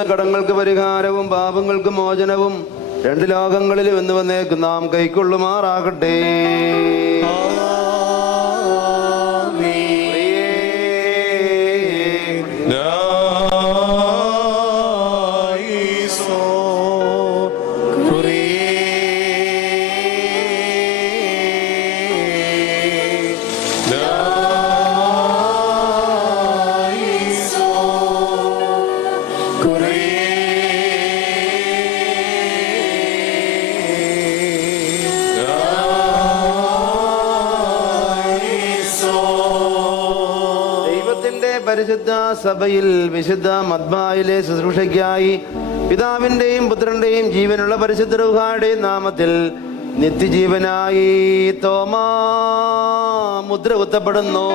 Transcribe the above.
ചെയ്യുന്ന കടങ്ങൾക്ക് പരിഹാരവും പാപങ്ങൾക്ക് മോചനവും രണ്ട് ലോകങ്ങളിലും എന്ന് വന്നേക്ക് നാം കൈക്കൊള്ളുമാറാകട്ടെ. പരിശുദ്ധ സഭയിൽ വിശുദ്ധ മദ്ബായിലെ ശുശ്രൂഷയ്ക്കായി പിതാവിന്റെയും പുത്രന്റെയും ജീവനുള്ള പരിശുദ്ധ റൂഹായുടെയും നാമത്തിൽ നിത്യജീവനായി തോമാ മുദ്ര കുത്തപ്പെടുന്നു.